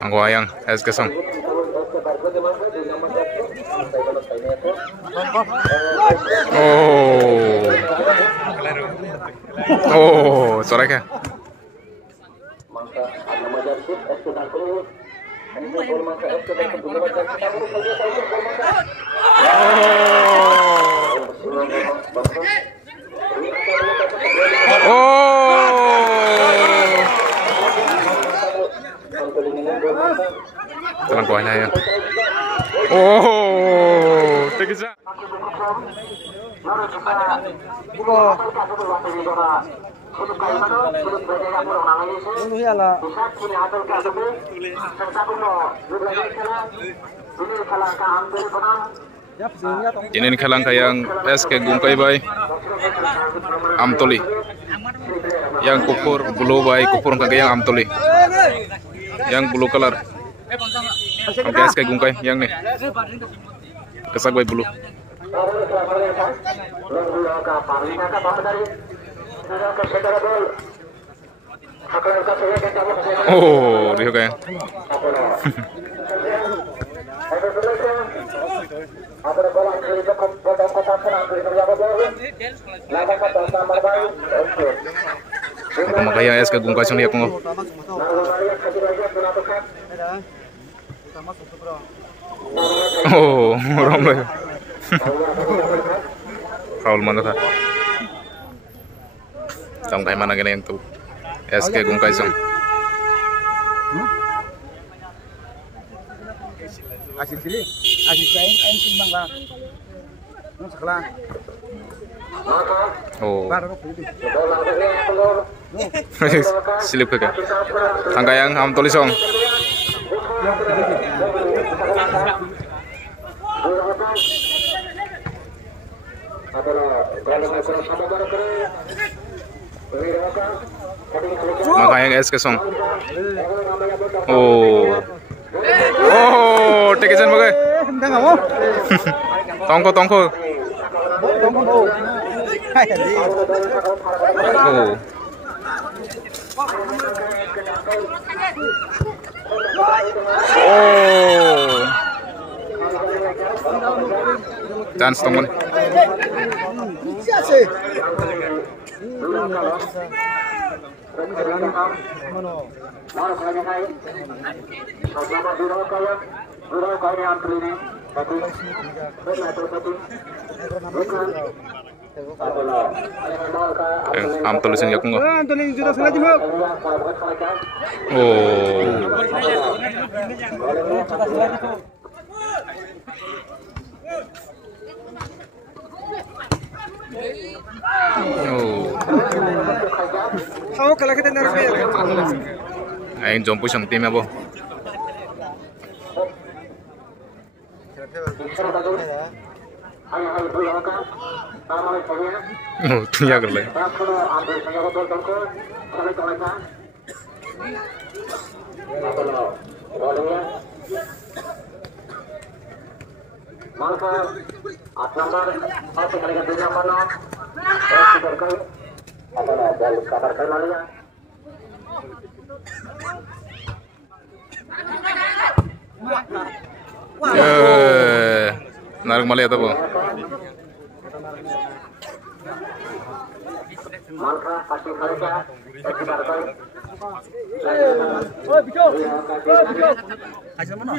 Ang wayang es kesong. Oh. Oh, suara ka. Teman kuahnya ya. Oh, tegesa. Ini khalang kayang SK Gungkai bay Amtoli. Yang kupur blue bay kupur kagayang Amtoli. Yang blue color. Oke, SK Gungkai yang nih. Kesak bay blue. Oh, dia kayak. Ako makaya SK Gungkai siyang liyak mo. Oh, ramai. Kaul mana ta? Tong kay mana ganyan to? SK Gungkai siyang. Asin sini, asin kain timbang lah. Sekolah. Oh. Silip ka. Tanggayang Amtoli song. Makayang SK song. Oh. Oh, tekesan bagay. Tongko. Oh. Oh. Chance tongkon. Amtoli sing yak ngo. Oh. Oh, kalau kita harus biar. Ayun jompo siyang team abo. Oh, tuya kerle. Maka 8 nomor atau kali kedua mana? Apa dari kabar kalian? Narik mali atau apa? Maka pasti kalian sekitar kali. Oh, bijo. Aja mana?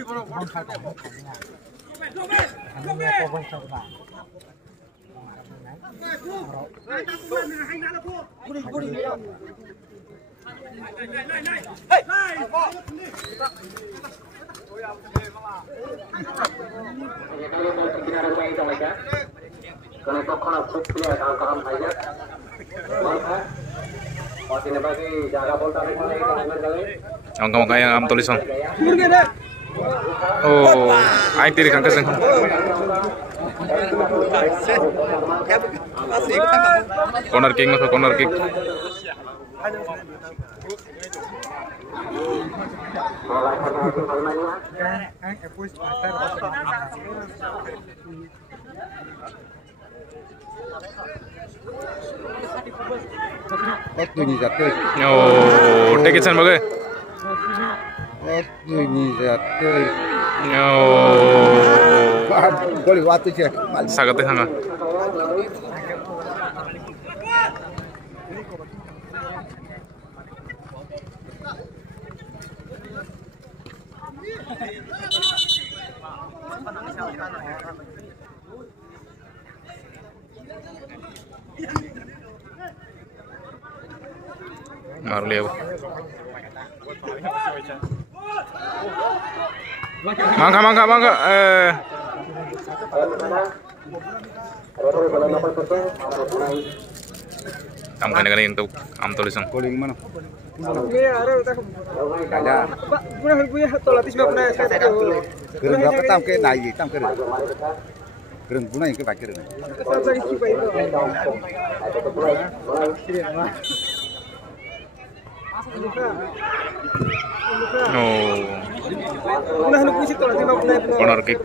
Ang kamakayang Amtoli song. Oh, ay tiri kang kasing. Corner kick maka corner kick. Oh, take it san bagai. Ini lihat. Oh. Gol waktu sih. Sagate hanga. Marleo. Mangga. Tam kan dengan untuk am tulisang. Goling mana? Ada. Gereng berapa tam ke naik tam ke. Gereng guna yang ke bakir. Oh. Corner kick.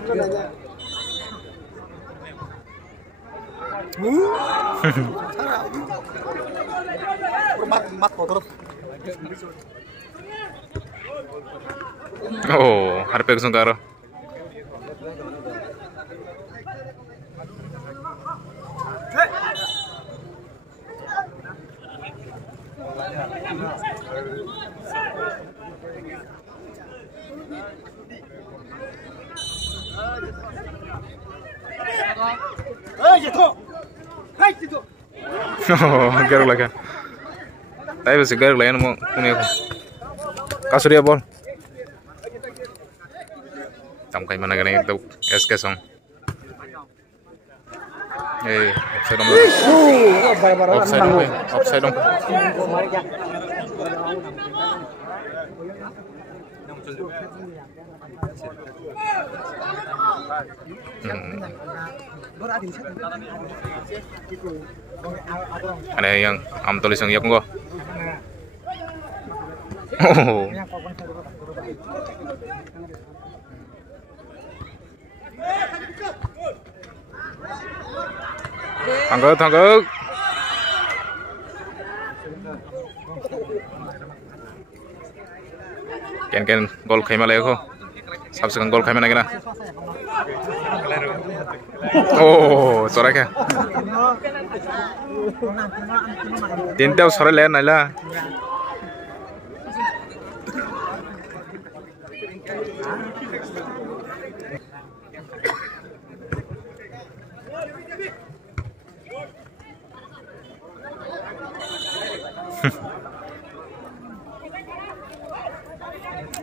Oh, harpe Sungkaro. Oh, garuk lagi. Tapi masih garuk lagi mau punya aku. Kasur dia bol. Tamkai mana gini itu SK song. Offside dong. Offside dong. Ada yang am tulis yang yak enggak? Oh. Tangkap. Ken gol khaima leko. Sabse kan gol khaima na kena. Oh, sorak ya. Tinta usara le nala.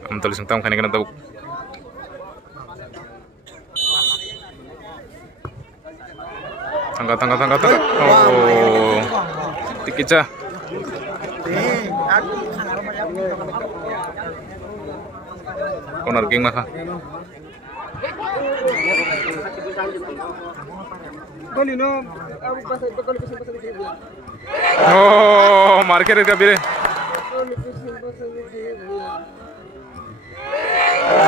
Am tulis ng tam kani kana tahu. Tangga. Oh. Tikica. Corner king maka. Oh, marker ka bire.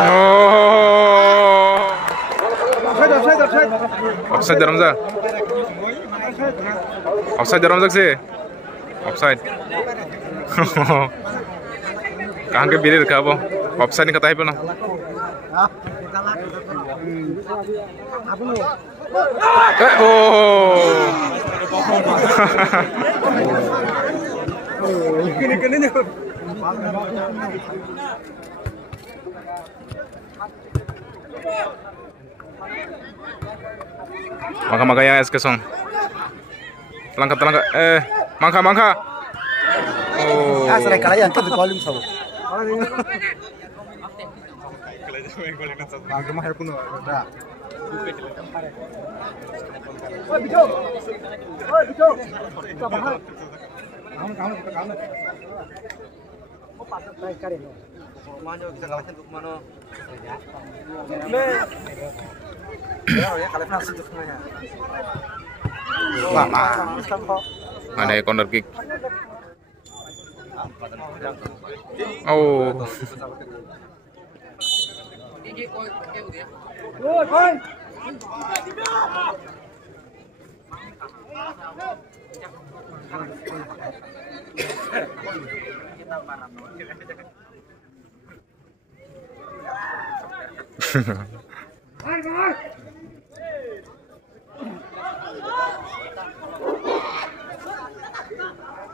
Oh. Offside Ramza. Offside Ramza से. Offside. कहाँ के बिरे रखा वो? Offside नहीं कता है पे ना? Mangka yang es kesong. Langkah. Mangka. Oh. Ah, serai kalaya angkat volume sabo. Mangka mah harus kuno. Dah. Bijo. Kabahar. Kamu. Oh, patut try kare no. Mana bisa kalahin untuk mana? Ya kalau nasi untuk mana? Wah, Mana corner kick? Oh.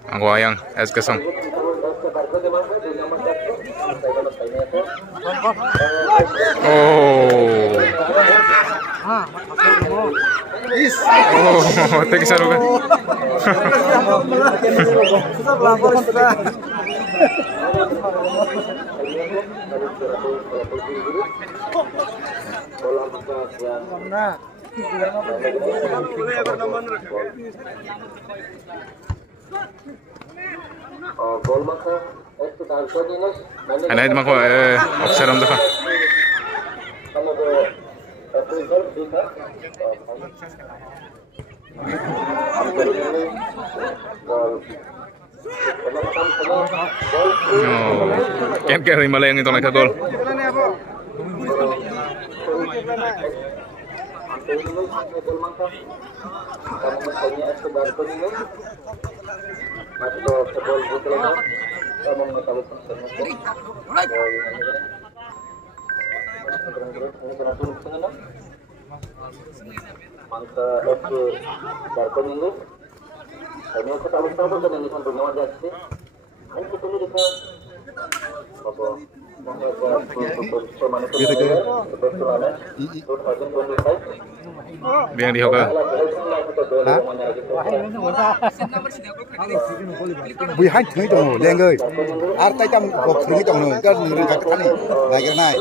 Anggo ayang es kesong. Oh. Oh, tekisan bukan. Ana itu mako observam dah. Ken Malayang itu nak gol. Mangka FC Darkon ini, ini aku tahu dan ini sampai nama jadi, ini kita ni dekat, apa, Biang di hoka. Bùi hai thứ trong lên ơi, ar tay trong hộp thứ trong nữa, cho người các cái này cái này.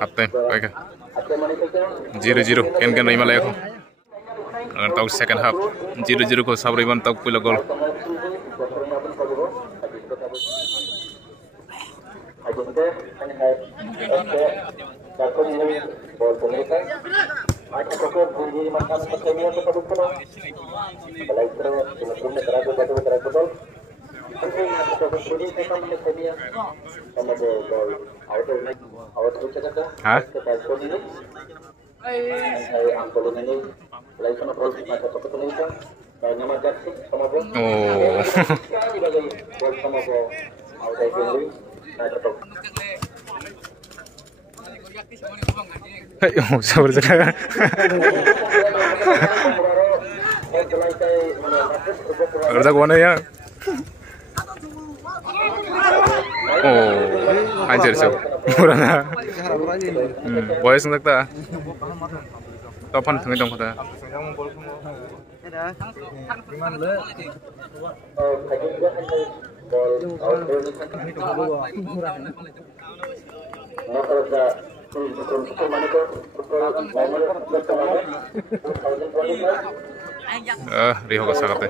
Apten, baik. 0-0 Ken Himalaya ko. Ang tawag second half 0-0 ko sabri man tawag pula gol. Hah? Oh, sabar sekali. Kerja kau mana ya? Oh, anjir sih. Murah. Boys nggak tak? Topan tengah dong kata. Riho ka sakate.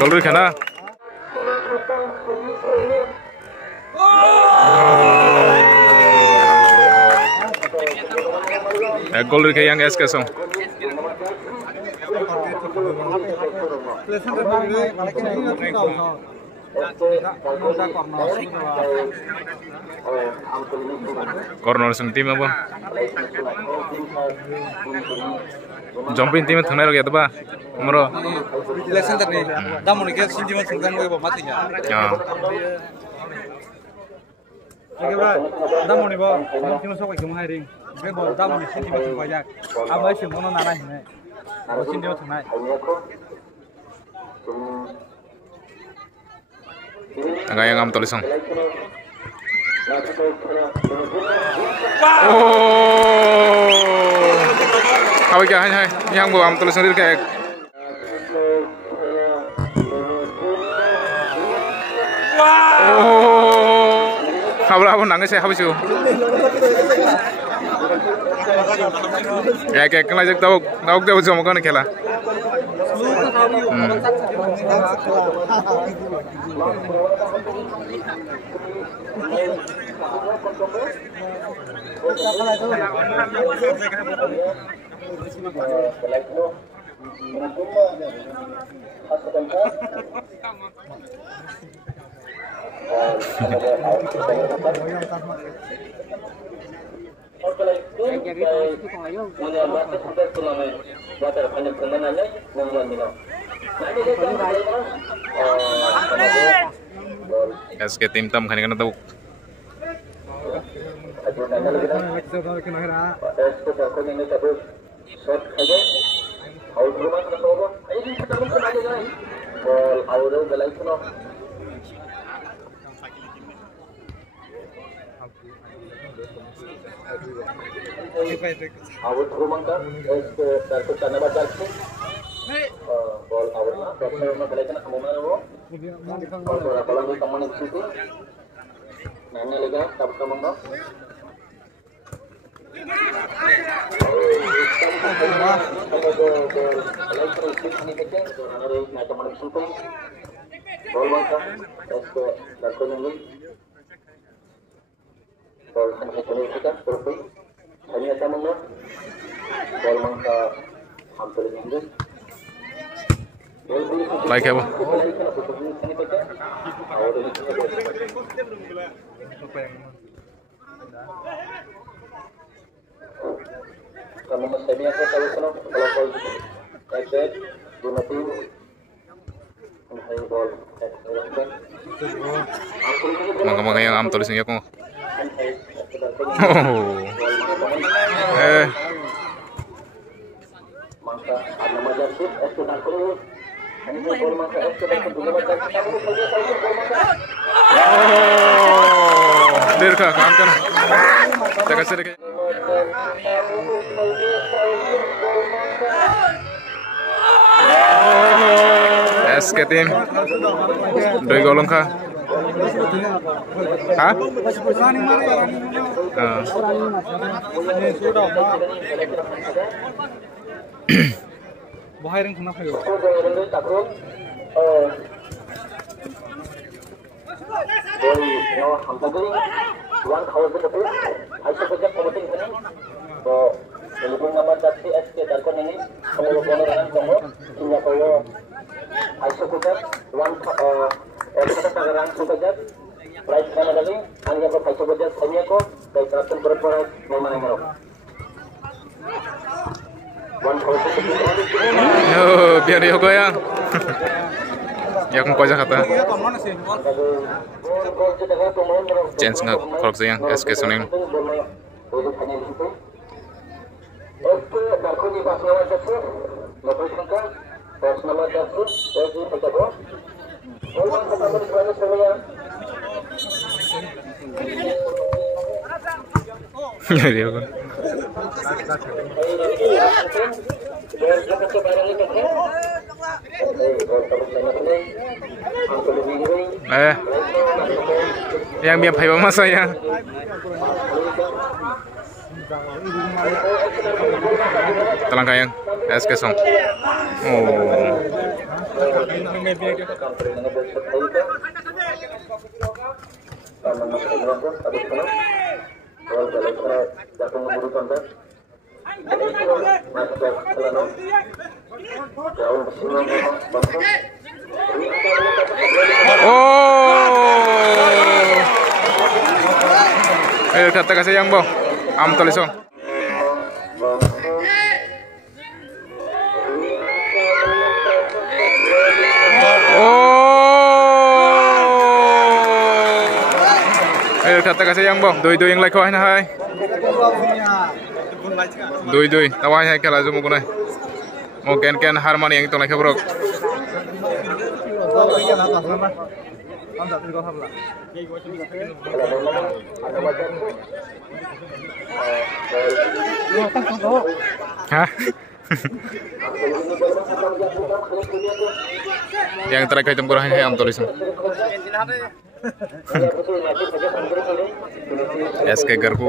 Gol ri khana. Gol ri yang es kesong. Corner sen tim apa? Jumping tim thangna lagi tu ba? Umro. Election tadi, dah mau nikah sini cuma tentang gue bawa mati ya. Oke bro, dah mau nih bro, cuma sok cuma hiring. Gue bawa dah mau nih sini cuma banyak. Apa sih mau nana ini? Sini cuma tengah. Agak yang am tulisong. Oh, apa kaya hai yang gua am tulisong diri kayak. Oh. Habla nangis saya habis itu. Kayak kenal aja tahu dia bisa mau kan kela. SK tim tam kan tahu. Like apa? Mangga yang am tulisnya kok. Dirka kan kan. Jaga sedikit. SK tim. Doi golong kah? Hah? Bahaya yang kena kayu. Biar dia goyang. Ya kung kuasa kata. Chance nggak korok sayang SK Soning. Dia kan. Yang biar pay mama saya. Telang kayang SK Song. Oh. Kata kasih yang boh, am tulisong. Kata kasih yang boh, doi yang like kau ini hai. Doi, tawai hai kalau zoom kunai. Mau ken harmoni yang itu like bro. Hah? Yang terakhir tempur hanya am tulisan. SK Garku.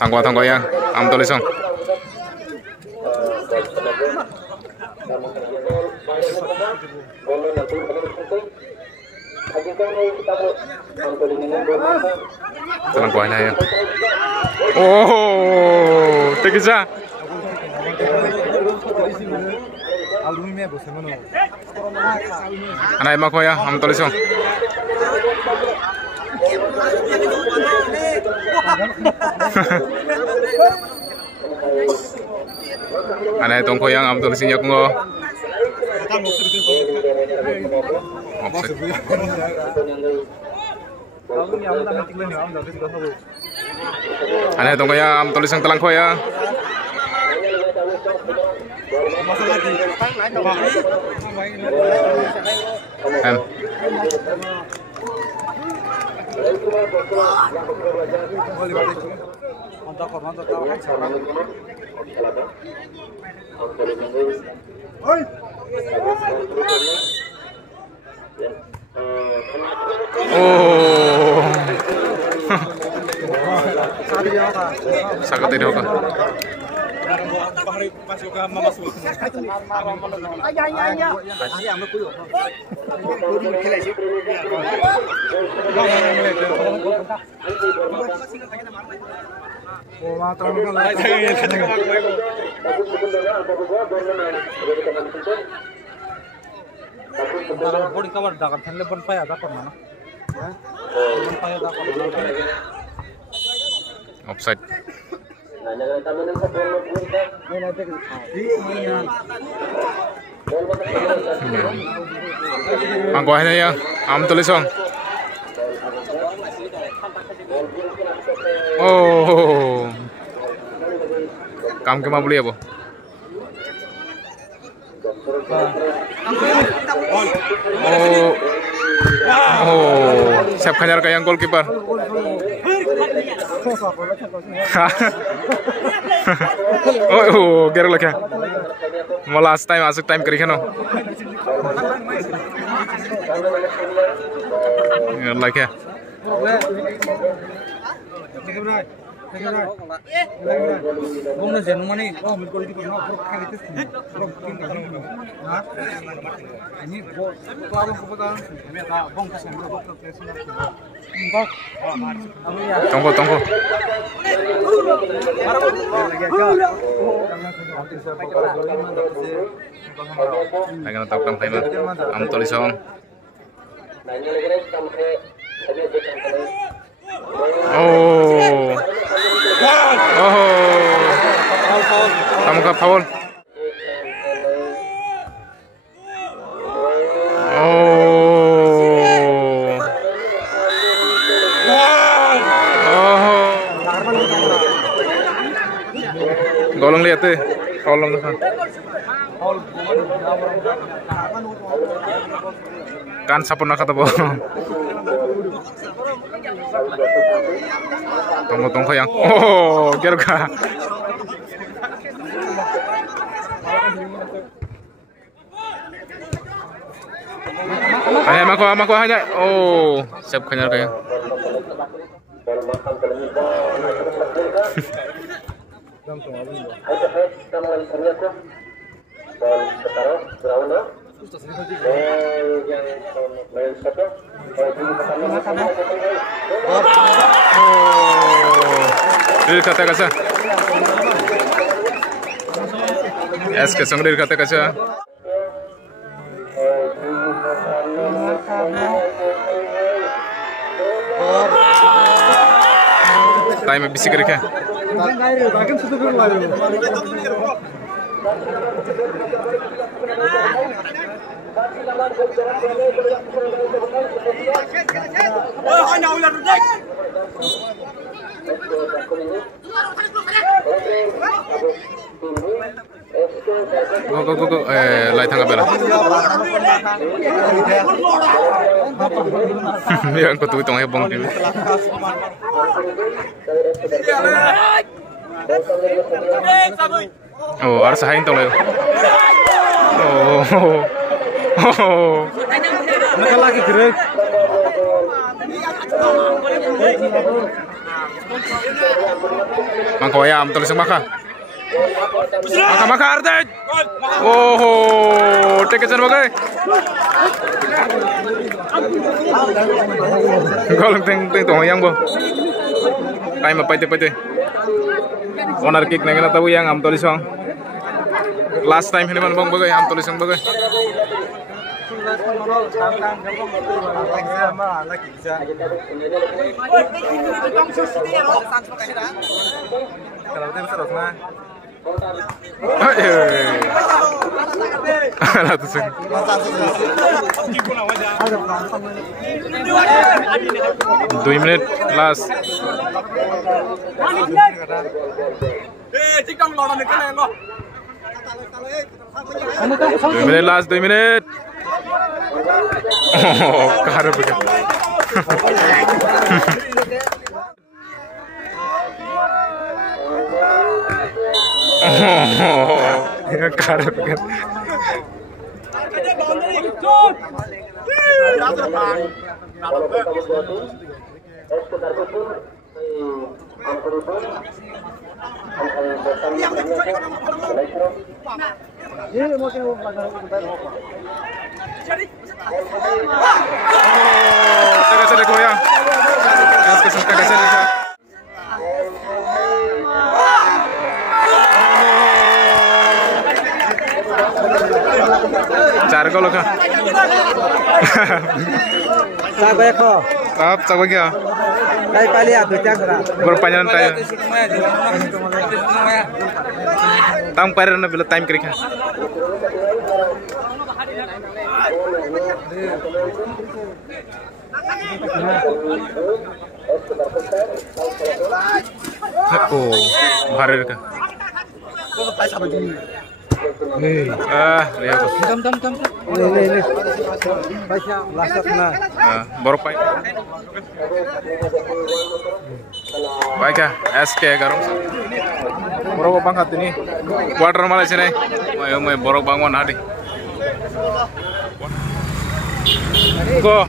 Tanggo ya, am tulisong. Tenang kuah ya. Oh, tegisa. Anak emak kuah ya, am tulisong. Anak tongko yang am tulisinya kungo. Anak tongko yang am tulisang telang ko ya. Oh, sakit tidak kah? body cover dapat telepon pay ada kok mana? Offside. Pangkuahnya ya, am tulisong. Oh, kamu kemana beli ya, Bu? Oh, siap kenyar kayak goalkeeper. Oh, gerok lagi. Mau last time masuk time kiri kan? Lagi ya. Bongna jenu mani, oh milkol itu kena kan itu sih, ini kalau kebetulan, kami ada bong kesan bong kesan, bong, Tunggu. Lagi nonton tang final, am tulisong. Oh. Kamu ke foul. Golong lihat deh, golong kan sapun nak kata boh. Tunggu yang, oh, kira kah? Aku hanya, oh, siap kenyar kayak. Diri kata kasa. Yes, kesang diri kata kasa. Time bisi kiri kah? Go. Lai tangga bela. Biar aku tuh tong hebong ini. Oh, harus hain tong leo. Oh. Mereka lagi gerak. Mangkoyam tulis maka. Maka Artek. Oh, tekesan bagai. Golong teng tong yang bo. Time apa itu? Corner kick nang tahu yang am tulis bang. Last time ini man bang bagai am tulis bang bagai. Dua menit last. 2 menit last, 2 menit. Oh, karo begitu. Oh, karo begitu. Taga goyang. Cara kalau kah? Sabai ko. Apa cabai kah? Kay pali ato tiagra. Berpanjangan tayo. Tang parer na bila time kiri kah? Oh, parer kah? Lihat tu. Tam. Ini. Baca lasak na. Baru pai. Baik ya, SK garam. Baru bangkat ini. Water malah sini. Mau baru bangun hari. Go.